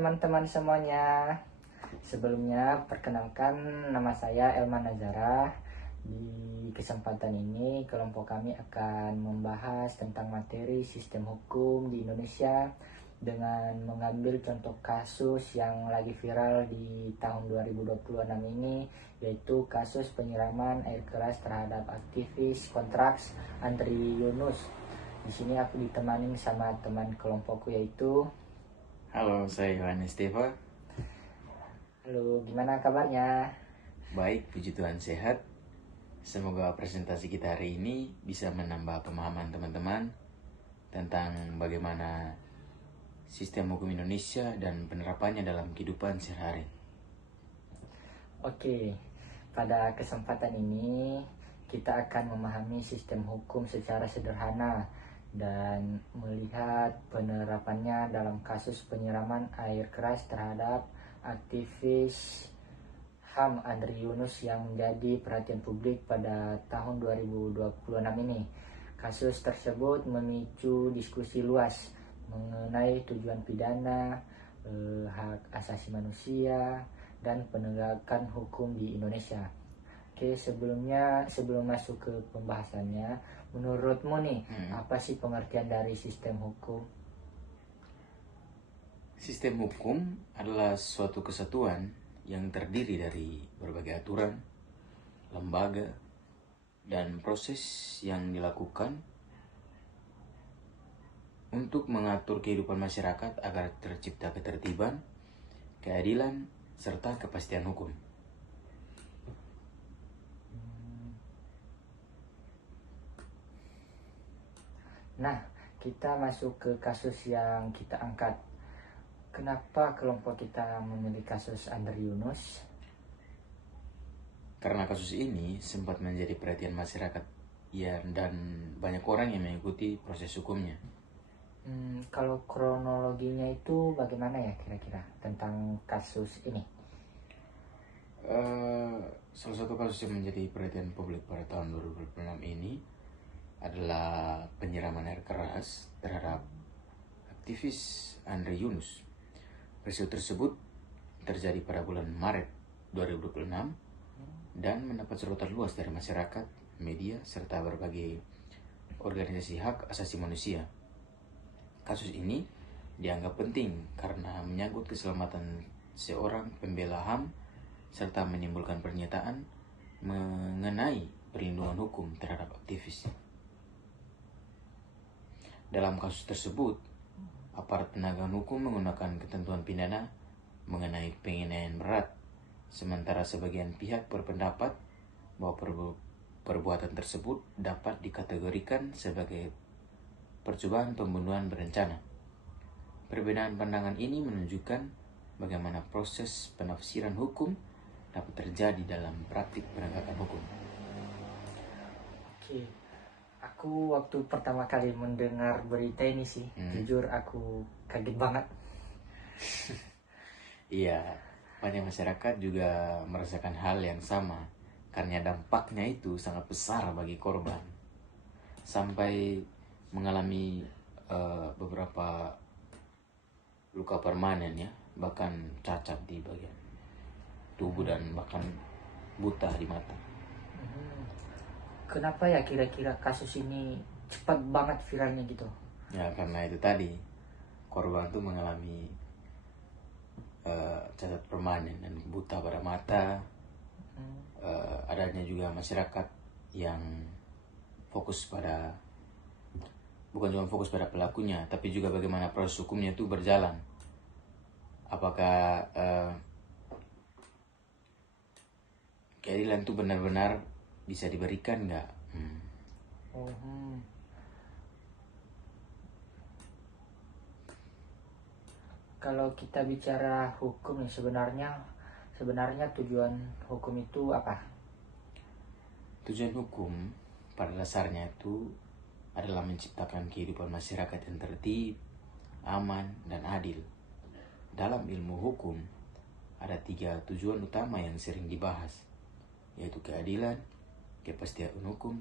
teman-teman semuanya. Sebelumnya perkenalkan, nama saya Elman Nazara. Di kesempatan ini kelompok kami akan membahas tentang materi sistem hukum di Indonesia dengan mengambil contoh kasus yang lagi viral di tahun 2026 ini, yaitu kasus penyiraman air keras terhadap aktivis Kontraks Andri Yunus. Di sini aku ditemani sama teman kelompokku, yaitu Halo, saya Yohanes Deva. halo, gimana kabarnya? Baik, puji Tuhan sehat. Semoga presentasi kita hari ini bisa menambah pemahaman teman-teman tentang bagaimana sistem hukum Indonesia dan penerapannya dalam kehidupan sehari-hari. Oke, pada kesempatan ini kita akan memahami sistem hukum secara sederhana dan melihat penerapannya dalam kasus penyiraman air keras terhadap aktivis HAM Andri Yunus yang menjadi perhatian publik pada tahun 2026 ini. Kasus tersebut memicu diskusi luas mengenai tujuan pidana, hak asasi manusia, dan penegakan hukum di Indonesia. Oke, sebelum masuk ke pembahasannya, menurutmu nih, apa sih pengertian dari sistem hukum? Sistem hukum adalah suatu kesatuan yang terdiri dari berbagai aturan, lembaga, dan proses yang dilakukan untuk mengatur kehidupan masyarakat agar tercipta ketertiban, keadilan, serta kepastian hukum. Nah, kita masuk ke kasus yang kita angkat. Kenapa kelompok kita memilih kasus Andri Yunus? Karena kasus ini sempat menjadi perhatian masyarakat dan banyak orang yang mengikuti proses hukumnya. Kalau kronologinya itu bagaimana ya kira-kira tentang kasus ini? Salah satu kasus yang menjadi perhatian publik pada tahun 2026 ini adalah penyiraman air keras terhadap aktivis Andri Yunus. Peristiwa tersebut terjadi pada bulan Maret 2026 dan mendapat sorotan luas dari masyarakat, media, serta berbagai organisasi hak asasi manusia. Kasus ini dianggap penting karena menyangkut keselamatan seorang pembela HAM serta menimbulkan pernyataan mengenai perlindungan hukum terhadap aktivis. Dalam kasus tersebut, aparat penegakan hukum menggunakan ketentuan pidana mengenai penganiayaan berat, sementara sebagian pihak berpendapat bahwa perbuatan tersebut dapat dikategorikan sebagai percobaan pembunuhan berencana. Perbedaan pandangan ini menunjukkan bagaimana proses penafsiran hukum dapat terjadi dalam praktik penegakan hukum. Oke, aku waktu pertama kali mendengar berita ini sih, jujur aku kaget banget. Iya, banyak masyarakat juga merasakan hal yang sama karena dampaknya itu sangat besar bagi korban sampai mengalami beberapa luka permanen ya, bahkan cacat di bagian tubuh dan bahkan buta di mata. Kenapa ya kira-kira kasus ini cepat banget viralnya gitu? Ya karena itu tadi, korban tuh mengalami cacat permanen dan buta pada mata. Adanya juga masyarakat yang bukan cuma fokus pada pelakunya, tapi juga bagaimana proses hukumnya itu berjalan. Apakah keadilan itu benar-benar bisa diberikan nggak? Kalau kita bicara hukum nih, sebenarnya tujuan hukum itu apa? Tujuan hukum pada dasarnya itu adalah menciptakan kehidupan masyarakat yang tertib, aman, dan adil. Dalam ilmu hukum, ada 3 tujuan utama yang sering dibahas, yaitu keadilan, kepastian hukum,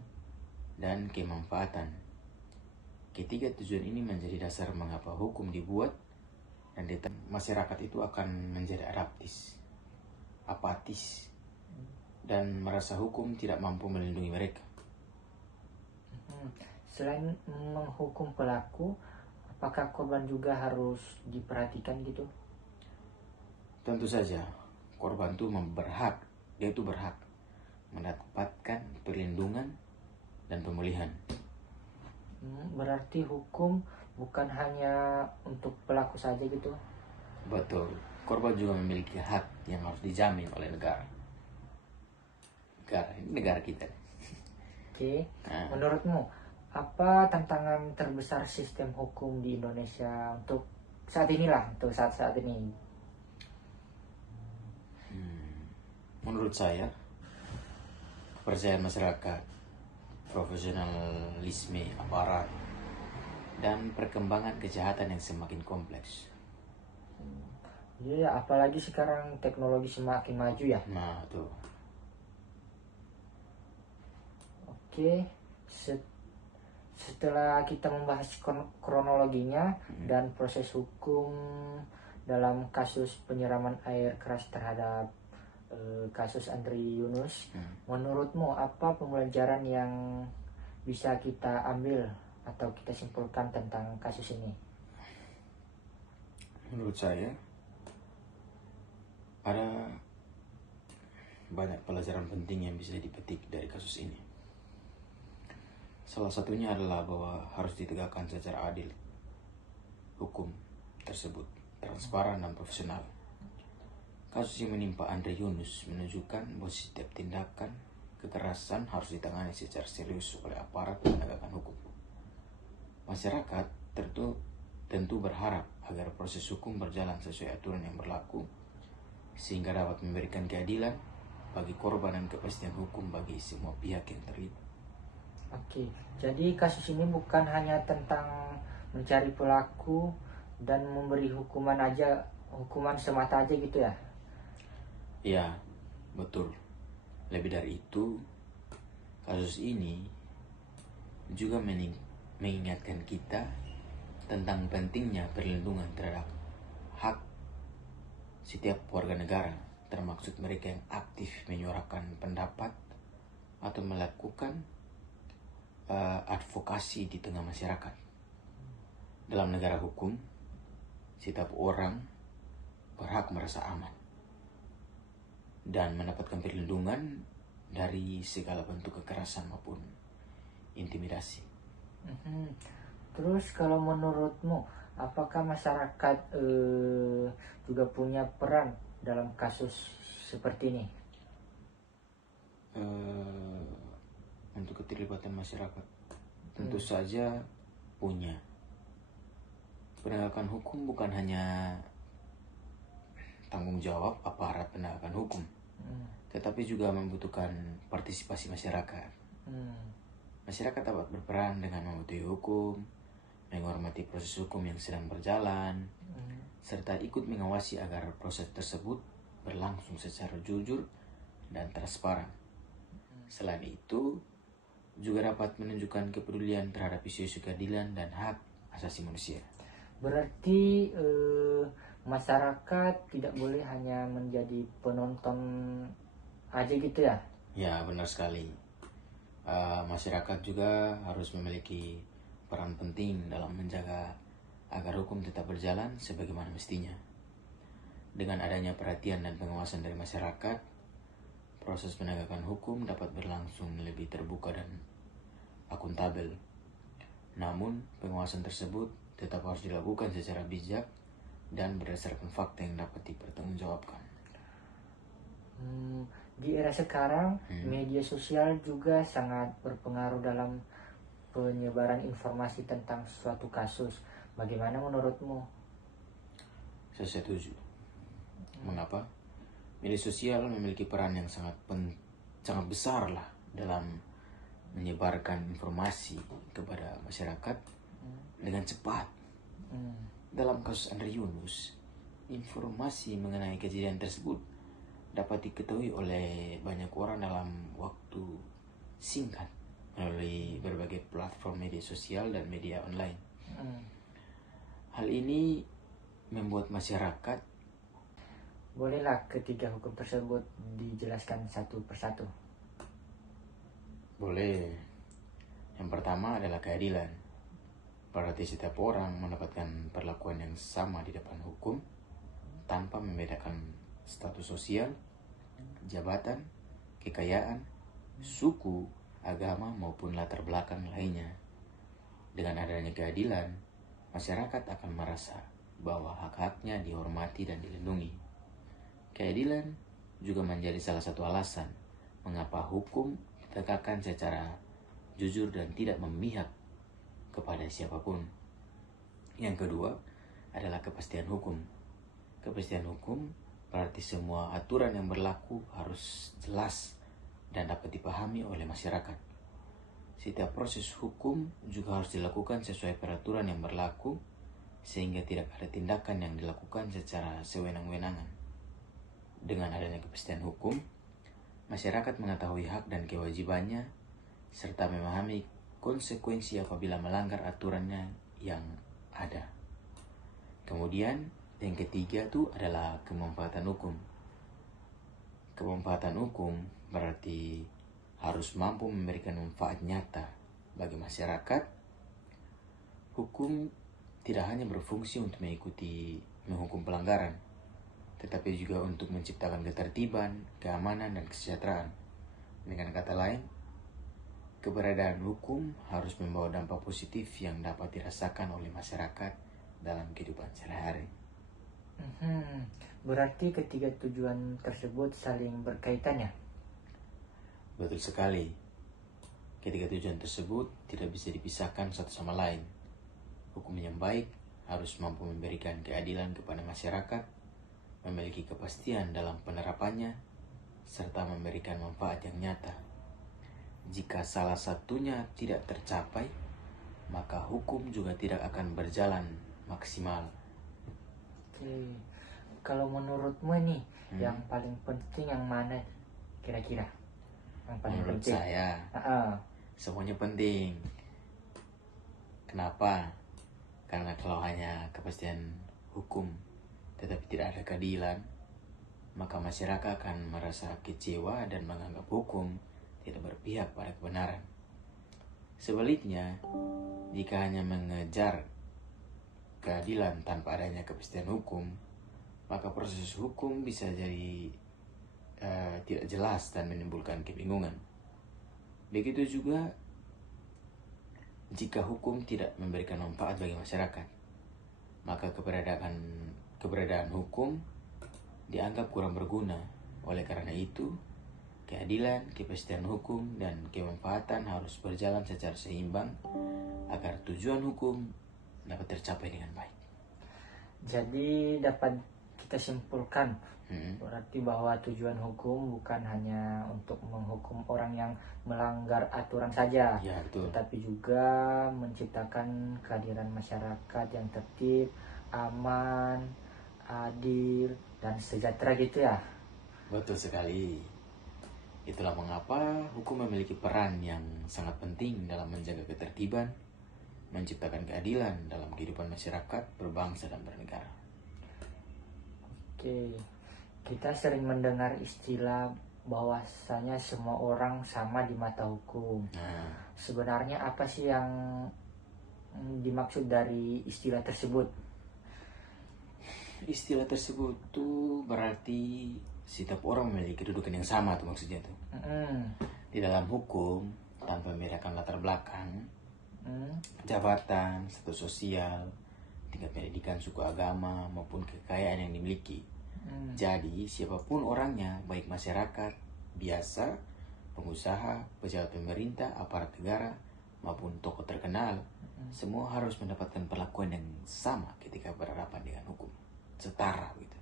dan kemanfaatan. Ketiga tujuan ini menjadi dasar mengapa hukum dibuat dan masyarakat itu akan menjadi apatis, dan merasa hukum tidak mampu melindungi mereka. Selain menghukum pelaku, apakah korban juga harus diperhatikan gitu? Tentu saja, korban itu berhak mendapatkan perlindungan dan pemulihan. Berarti hukum bukan hanya untuk pelaku saja gitu? Betul, korban juga memiliki hak yang harus dijamin oleh negara. Ini negara kita. Oke, menurutmu apa tantangan terbesar sistem hukum di Indonesia untuk saat ini? Menurut saya, kepercayaan masyarakat, profesionalisme aparat, dan perkembangan kejahatan yang semakin kompleks. Iya, apalagi sekarang teknologi semakin maju ya. Nah, tuh. Oke, setelah kita membahas kronologinya dan proses hukum dalam kasus penyiraman air keras terhadap kasus Andri Yunus, menurutmu apa pembelajaran yang bisa kita ambil atau kita simpulkan tentang kasus ini? Menurut saya ada banyak pelajaran penting yang bisa dipetik dari kasus ini. Salah satunya adalah bahwa harus ditegakkan secara adil hukum tersebut, transparan dan profesional. Kasus yang menimpa Andri Yunus menunjukkan bahwa setiap tindakan kekerasan harus ditangani secara serius oleh aparat penegakan hukum. Masyarakat tentu berharap agar proses hukum berjalan sesuai aturan yang berlaku, sehingga dapat memberikan keadilan bagi korban dan kepastian hukum bagi semua pihak yang terlibat. Oke, jadi kasus ini bukan hanya tentang mencari pelaku dan memberi hukuman semata aja gitu ya? Ya, betul. Lebih dari itu, kasus ini juga mengingatkan kita tentang pentingnya perlindungan terhadap hak setiap warga negara, termasuk mereka yang aktif menyuarakan pendapat atau melakukan advokasi di tengah masyarakat. Dalam negara hukum, setiap orang berhak merasa aman dan mendapatkan perlindungan dari segala bentuk kekerasan maupun intimidasi. Terus kalau menurutmu, apakah masyarakat juga punya peran dalam kasus seperti ini? Untuk keterlibatan masyarakat tentu saja punya. Penegakan hukum bukan hanya tanggung jawab aparat penegakan hukum, tetapi juga membutuhkan partisipasi masyarakat. Masyarakat dapat berperan dengan mematuhi hukum, menghormati proses hukum yang sedang berjalan, serta ikut mengawasi agar proses tersebut berlangsung secara jujur dan transparan. Selain itu, juga dapat menunjukkan kepedulian terhadap isu-isu keadilan dan hak asasi manusia. Berarti masyarakat tidak boleh hanya menjadi penonton aja gitu ya? Ya, benar sekali. Masyarakat juga harus memiliki peran penting dalam menjaga agar hukum tetap berjalan sebagaimana mestinya. Dengan adanya perhatian dan pengawasan dari masyarakat, proses penegakan hukum dapat berlangsung lebih terbuka dan akuntabel. Namun, pengawasan tersebut tetap harus dilakukan secara bijak dan berdasarkan fakta yang dapat dipertanggungjawabkan. Di era sekarang, media sosial juga sangat berpengaruh dalam penyebaran informasi tentang suatu kasus. Bagaimana menurutmu? Saya setuju. Mengapa? Media sosial memiliki peran yang sangat besar lah dalam menyebarkan informasi kepada masyarakat dengan cepat. Dalam kasus Andri Yunus, informasi mengenai kejadian tersebut dapat diketahui oleh banyak orang dalam waktu singkat melalui berbagai platform media sosial dan media online. Hal ini membuat masyarakat. Bolehlah ketiga hukum tersebut dijelaskan satu persatu? Boleh. Yang pertama adalah keadilan. Berarti setiap orang mendapatkan perlakuan yang sama di depan hukum tanpa membedakan status sosial, jabatan, kekayaan, suku, agama maupun latar belakang lainnya. Dengan adanya keadilan, masyarakat akan merasa bahwa hak-haknya dihormati dan dilindungi. Keadilan juga menjadi salah satu alasan mengapa hukum ditegakkan secara jujur dan tidak memihak kepada siapapun. Yang kedua adalah kepastian hukum. Kepastian hukum berarti semua aturan yang berlaku harus jelas dan dapat dipahami oleh masyarakat. Setiap proses hukum juga harus dilakukan sesuai peraturan yang berlaku, sehingga tidak ada tindakan yang dilakukan secara sewenang-wenangan. Dengan adanya kepastian hukum, masyarakat mengetahui hak dan kewajibannya, serta memahami konsekuensi apabila melanggar aturannya yang ada. Kemudian, yang ketiga itu adalah kemanfaatan hukum. Kemanfaatan hukum berarti harus mampu memberikan manfaat nyata bagi masyarakat. Hukum tidak hanya berfungsi untuk menghukum pelanggaran, tetapi juga untuk menciptakan ketertiban, keamanan, dan kesejahteraan. Dengan kata lain, keberadaan hukum harus membawa dampak positif yang dapat dirasakan oleh masyarakat dalam kehidupan sehari-hari. Berarti ketiga tujuan tersebut saling berkaitan ya? Betul sekali. Ketiga tujuan tersebut tidak bisa dipisahkan satu sama lain. Hukum yang baik harus mampu memberikan keadilan kepada masyarakat, memiliki kepastian dalam penerapannya, serta memberikan manfaat yang nyata. Jika salah satunya tidak tercapai, maka hukum juga tidak akan berjalan maksimal. Oke. Kalau menurutmu nih, yang paling penting yang mana kira-kira? Yang paling Menurut penting? saya, semuanya penting. Kenapa? Karena kalau hanya kepastian hukum tetapi tidak ada keadilan, maka masyarakat akan merasa kecewa dan menganggap hukum tidak berpihak pada kebenaran. Sebaliknya, jika hanya mengejar keadilan tanpa adanya kepastian hukum, maka proses hukum bisa jadi tidak jelas dan menimbulkan kebingungan. Begitu juga jika hukum tidak memberikan manfaat bagi masyarakat, maka keberadaan hukum dianggap kurang berguna. Oleh karena itu, keadilan, kepastian hukum, dan kemanfaatan harus berjalan secara seimbang agar tujuan hukum dapat tercapai dengan baik. Jadi dapat kita simpulkan berarti bahwa tujuan hukum bukan hanya untuk menghukum orang yang melanggar aturan saja, Ya, betul. tetapi juga menciptakan kehadiran masyarakat yang tertib, aman, adil, dan sejahtera gitu ya. Betul sekali. Itulah mengapa hukum memiliki peran yang sangat penting dalam menjaga ketertiban, menciptakan keadilan dalam kehidupan masyarakat, berbangsa, dan bernegara. Oke, kita sering mendengar istilah bahwasanya semua orang sama di mata hukum. Sebenarnya apa sih yang dimaksud dari istilah tersebut? Istilah tersebut tuh berarti setiap orang memiliki kedudukan yang sama tuh maksudnya tuh. Di dalam hukum, tanpa membedakan latar belakang, jabatan, status sosial, tingkat pendidikan, suku, agama, maupun kekayaan yang dimiliki. Jadi, siapapun orangnya, baik masyarakat biasa, pengusaha, pejabat pemerintah, aparat negara, maupun tokoh terkenal, semua harus mendapatkan perlakuan yang sama ketika berhadapan dengan hukum. Setara gitu.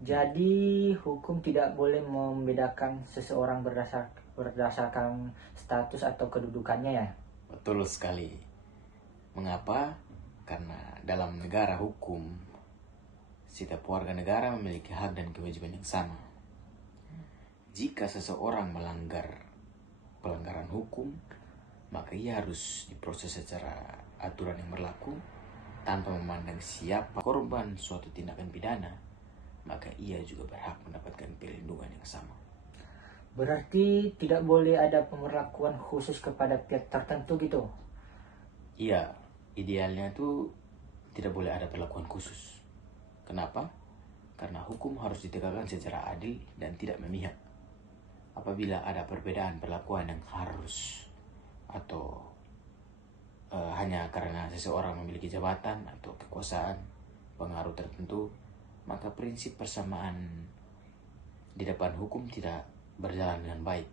Jadi hukum tidak boleh membedakan seseorang berdasarkan status atau kedudukannya ya? Betul sekali. Mengapa? Karena dalam negara hukum, setiap warga negara memiliki hak dan kewajiban yang sama. Jika seseorang melanggar pelanggaran hukum, maka ia harus diproses secara aturan yang berlaku tanpa memandang siapa korban suatu tindakan pidana, maka ia juga berhak mendapatkan perlindungan yang sama. Berarti tidak boleh ada pemberlakuan khusus kepada pihak tertentu gitu? Iya, idealnya tuh tidak boleh ada perlakuan khusus. Kenapa? Karena hukum harus ditegakkan secara adil dan tidak memihak. Apabila ada perbedaan perlakuan yang harus atau hanya karena seseorang memiliki jabatan atau kekuasaan, pengaruh tertentu, maka prinsip persamaan di depan hukum tidak berjalan dengan baik.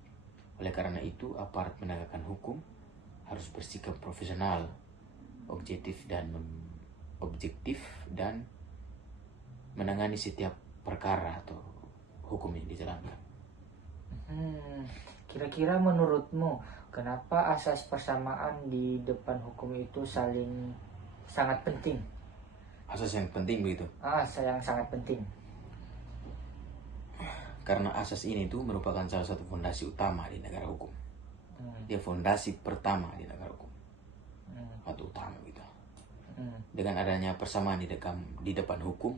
Oleh karena itu, aparat penegakan hukum harus bersikap profesional, objektif dan menangani setiap perkara atau hukum yang dijalankan. Kira-kira menurutmu kenapa asas persamaan di depan hukum itu sangat penting? Asas yang penting begitu. Yang sangat penting. Karena asas ini tuh merupakan salah satu fondasi utama di negara hukum. Dia fondasi pertama di negara hukum. Atau utama gitu. Dengan adanya persamaan di depan hukum,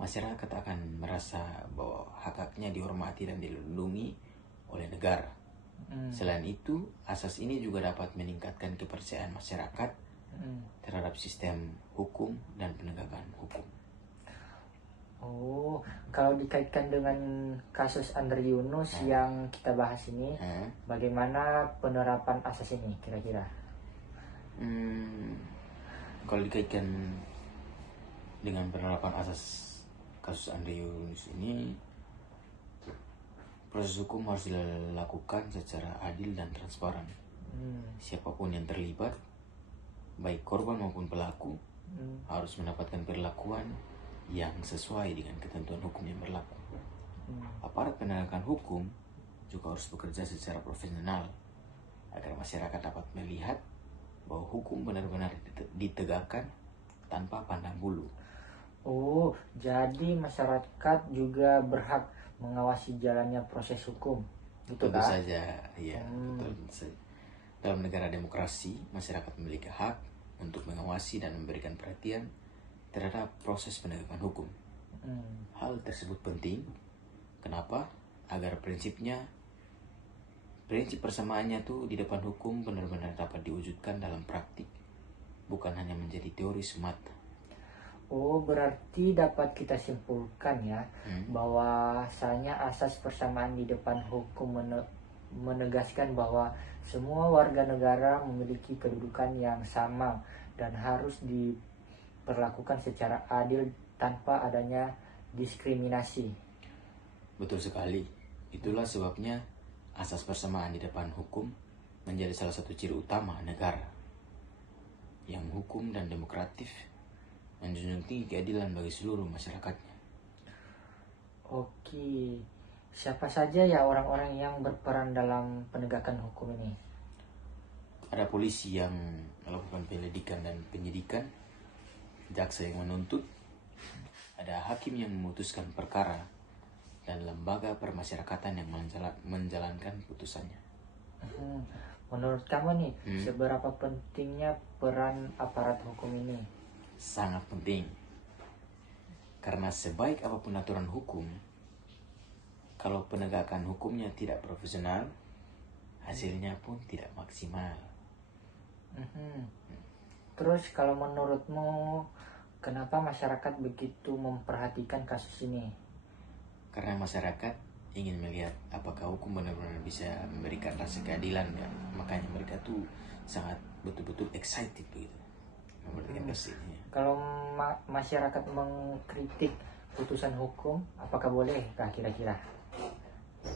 masyarakat akan merasa bahwa hak-haknya dihormati dan dilindungi oleh negara. Selain itu, asas ini juga dapat meningkatkan kepercayaan masyarakat terhadap sistem hukum dan penegakan hukum. Oh, kalau dikaitkan dengan kasus Andre Yunus yang kita bahas ini, bagaimana penerapan asas ini kira-kira? Kalau dikaitkan dengan penerapan asas kasus Andre Yunus ini, proses hukum harus dilakukan secara adil dan transparan. Siapapun yang terlibat, baik korban maupun pelaku, harus mendapatkan perlakuan yang sesuai dengan ketentuan hukum yang berlaku. Aparat penegakan hukum juga harus bekerja secara profesional agar masyarakat dapat melihat bahwa hukum benar-benar ditegakkan tanpa pandang bulu. Oh, jadi masyarakat juga berhak mengawasi jalannya proses hukum, gitu Tentu kan? saja, ya. Betul. Dalam negara demokrasi, masyarakat memiliki hak untuk mengawasi dan memberikan perhatian terhadap proses penegakan hukum. Hal tersebut penting. Kenapa? Agar prinsip persamaannya tuh di depan hukum benar-benar dapat diwujudkan dalam praktik, bukan hanya menjadi teori semata. Oh, berarti dapat kita simpulkan ya bahwasanya asas persamaan di depan hukum menegaskan bahwa semua warga negara memiliki kedudukan yang sama dan harus diperlakukan secara adil tanpa adanya diskriminasi. Betul sekali. Itulah sebabnya asas persamaan di depan hukum menjadi salah satu ciri utama negara yang hukum dan demokratif, menjunjung tinggi keadilan bagi seluruh masyarakatnya. Oke, siapa saja ya orang-orang yang berperan dalam penegakan hukum ini? Ada polisi yang melakukan penyelidikan dan penyidikan, jaksa yang menuntut, ada hakim yang memutuskan perkara, dan lembaga permasyarakatan yang menjalankan putusannya. Menurut kamu nih, seberapa pentingnya peran aparat hukum ini? Sangat penting. Karena sebaik apapun aturan hukum, kalau penegakan hukumnya tidak profesional, hasilnya pun tidak maksimal. Terus kalau menurutmu, kenapa masyarakat begitu memperhatikan kasus ini? Karena masyarakat ingin melihat apakah hukum benar-benar bisa memberikan rasa keadilan kan? Makanya mereka tuh sangat betul-betul excited begitu memberikan kasusnya. Kalau masyarakat mengkritik putusan hukum, apakah boleh kira-kira?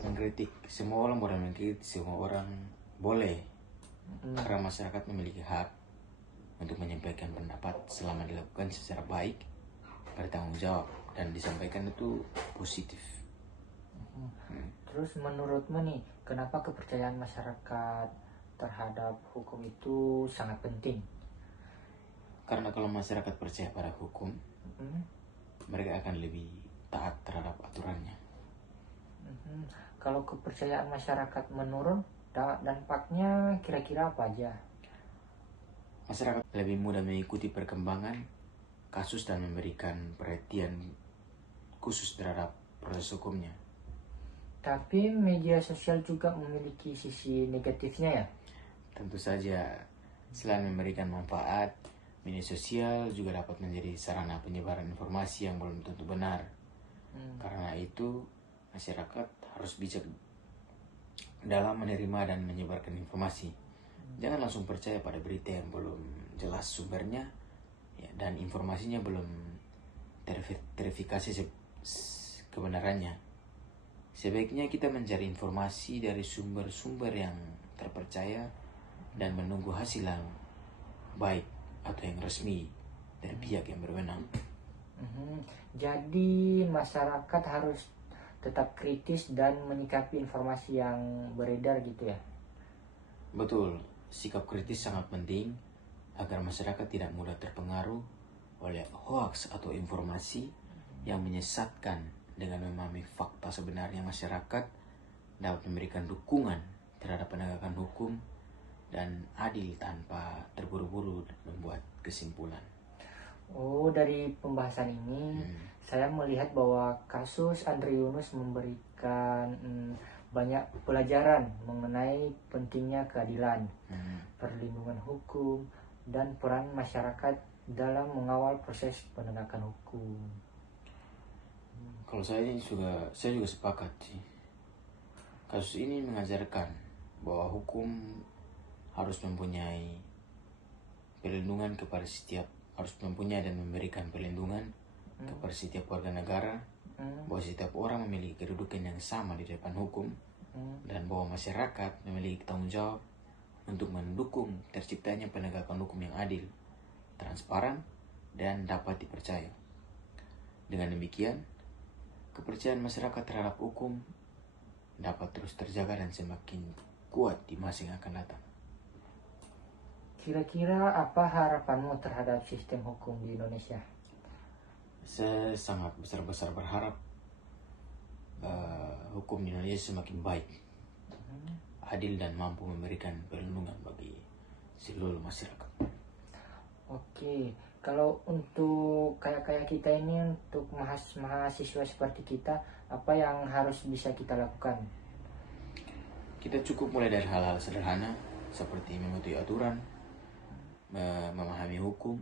Mengkritik, semua orang boleh mengkritik, semua orang boleh. Karena masyarakat memiliki hak untuk menyampaikan pendapat selama dilakukan secara baik, bertanggung jawab, dan disampaikan itu positif. Terus menurutmu nih, kenapa kepercayaan masyarakat terhadap hukum itu sangat penting? Karena kalau masyarakat percaya pada hukum, mereka akan lebih taat terhadap aturannya. Kalau kepercayaan masyarakat menurun, dampaknya kira-kira apa aja? Masyarakat lebih mudah mengikuti perkembangan kasus dan memberikan perhatian khusus terhadap proses hukumnya. Tapi media sosial juga memiliki sisi negatifnya ya? Tentu saja, selain memberikan manfaat, media sosial juga dapat menjadi sarana penyebaran informasi yang belum tentu benar. Karena itu, masyarakat harus bijak dalam menerima dan menyebarkan informasi. Jangan langsung percaya pada berita yang belum jelas sumbernya ya, dan informasinya belum terverifikasi kebenarannya. Sebaiknya kita mencari informasi dari sumber-sumber yang terpercaya dan menunggu hasil yang baik atau yang resmi dari pihak yang berwenang. Jadi masyarakat harus tetap kritis dan menyikapi informasi yang beredar gitu ya? Betul, sikap kritis sangat penting agar masyarakat tidak mudah terpengaruh oleh hoaks atau informasi yang menyesatkan. Dengan memahami fakta sebenarnya, masyarakat dapat memberikan dukungan terhadap penegakan hukum dan adil tanpa terburu-buru membuat kesimpulan. Oh, dari pembahasan ini saya melihat bahwa kasus Andre Yunus memberikan banyak pelajaran mengenai pentingnya keadilan, perlindungan hukum, dan peran masyarakat dalam mengawal proses penegakan hukum. Kalau saya juga sepakat sih. Kasus ini mengajarkan bahwa hukum harus mempunyai perlindungan kepada harus mempunyai dan memberikan perlindungan kepada setiap warga negara, bahwa setiap orang memiliki kedudukan yang sama di depan hukum, dan bahwa masyarakat memiliki tanggung jawab untuk mendukung terciptanya penegakan hukum yang adil, transparan, dan dapat dipercaya. Dengan demikian, kepercayaan masyarakat terhadap hukum dapat terus terjaga dan semakin kuat di masa yang akan datang. Kira-kira apa harapanmu terhadap sistem hukum di Indonesia? Saya sangat besar-besar berharap hukum di Indonesia semakin baik, adil, dan mampu memberikan perlindungan bagi seluruh masyarakat. Oke, kalau untuk kayak kita ini, untuk mahasiswa seperti kita, apa yang harus bisa kita lakukan? Kita cukup mulai dari hal-hal sederhana seperti mematuhi aturan, memahami hukum,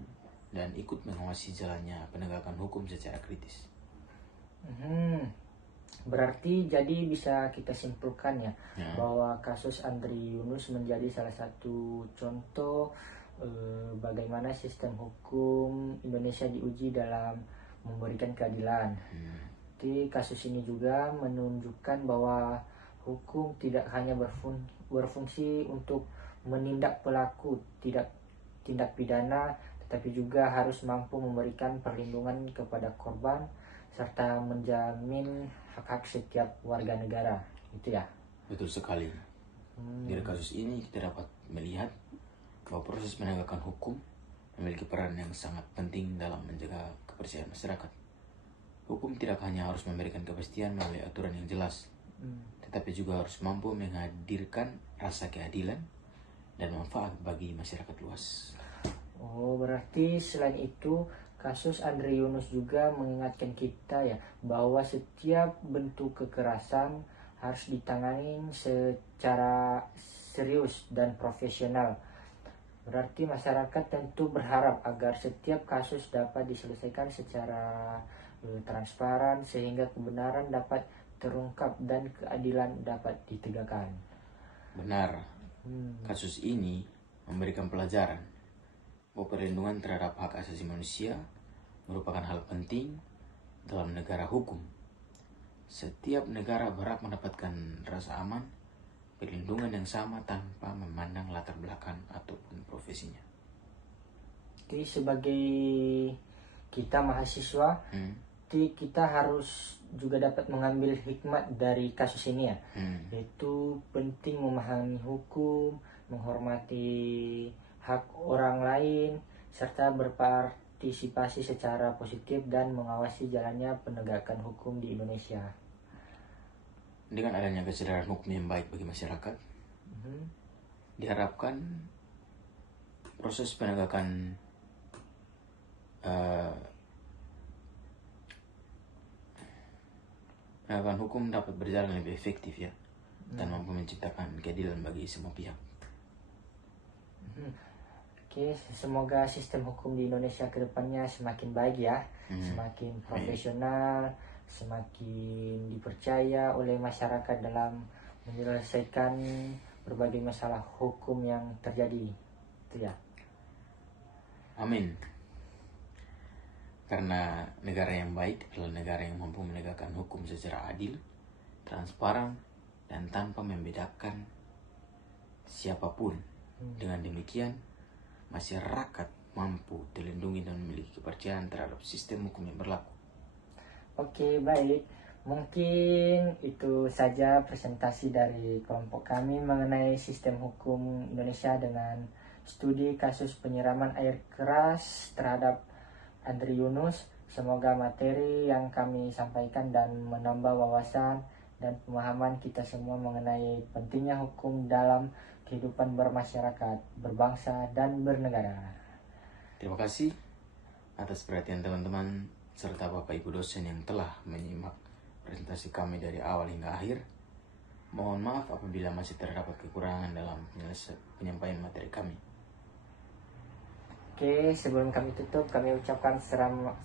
dan ikut mengawasi jalannya penegakan hukum secara kritis. Berarti jadi bisa kita simpulkan ya, bahwa kasus Andre Yunus menjadi salah satu contoh bagaimana sistem hukum Indonesia diuji dalam memberikan keadilan. Jadi kasus ini juga menunjukkan bahwa hukum tidak hanya berfungsi untuk menindak pelaku tindak pidana, tetapi juga harus mampu memberikan perlindungan kepada korban serta menjamin hak-hak setiap warga negara. Itu ya. Betul sekali. Dari kasus ini kita dapat melihat bahwa proses penegakan hukum memiliki peran yang sangat penting dalam menjaga kepercayaan masyarakat. Hukum tidak hanya harus memberikan kepastian melalui aturan yang jelas, tetapi juga harus mampu menghadirkan rasa keadilan dan manfaat bagi masyarakat luas. Oh, berarti selain itu kasus Andre Yunus juga mengingatkan kita ya, bahwa setiap bentuk kekerasan harus ditangani secara serius dan profesional. Berarti masyarakat tentu berharap agar setiap kasus dapat diselesaikan secara transparan sehingga kebenaran dapat terungkap dan keadilan dapat ditegakkan. Benar, kasus ini memberikan pelajaran bahwa perlindungan terhadap hak asasi manusia merupakan hal penting dalam negara hukum. Setiap negara berhak mendapatkan rasa aman, perlindungan yang sama tanpa memandang latar belakang ataupun profesinya. Jadi sebagai kita mahasiswa, kita harus juga dapat mengambil hikmat dari kasus ini ya, yaitu penting memahami hukum, menghormati hak orang lain, serta berpartisipasi secara positif dan mengawasi jalannya penegakan hukum di Indonesia. Dengan adanya kesadaran hukum yang baik bagi masyarakat, diharapkan proses penegakan eh, penegakan hukum dapat berjalan lebih efektif ya, dan mampu menciptakan keadilan bagi semua pihak. Oke, semoga sistem hukum di Indonesia ke depannya semakin baik ya, semakin profesional, semakin dipercaya oleh masyarakat dalam menyelesaikan berbagai masalah hukum yang terjadi. Itu ya. Amin. Karena negara yang baik adalah negara yang mampu menegakkan hukum secara adil, transparan, dan tanpa membedakan siapapun. Dengan demikian, masyarakat mampu dilindungi dan memiliki kepercayaan terhadap sistem hukum yang berlaku. Oke, baik. Mungkin itu saja presentasi dari kelompok kami mengenai sistem hukum Indonesia dengan studi kasus penyiraman air keras terhadap Andri Yunus. Semoga materi yang kami sampaikan dan menambah wawasan dan pemahaman kita semua mengenai pentingnya hukum dalam kehidupan bermasyarakat, berbangsa, dan bernegara. Terima kasih atas perhatian teman-teman serta Bapak Ibu dosen yang telah menyimak presentasi kami dari awal hingga akhir. Mohon maaf apabila masih terdapat kekurangan dalam penyampaian materi kami. Oke, sebelum kami tutup, kami ucapkan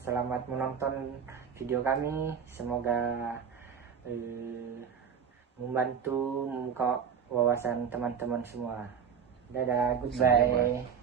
selamat menonton video kami. Semoga membantu membuka wawasan teman-teman semua. Dadah, goodbye.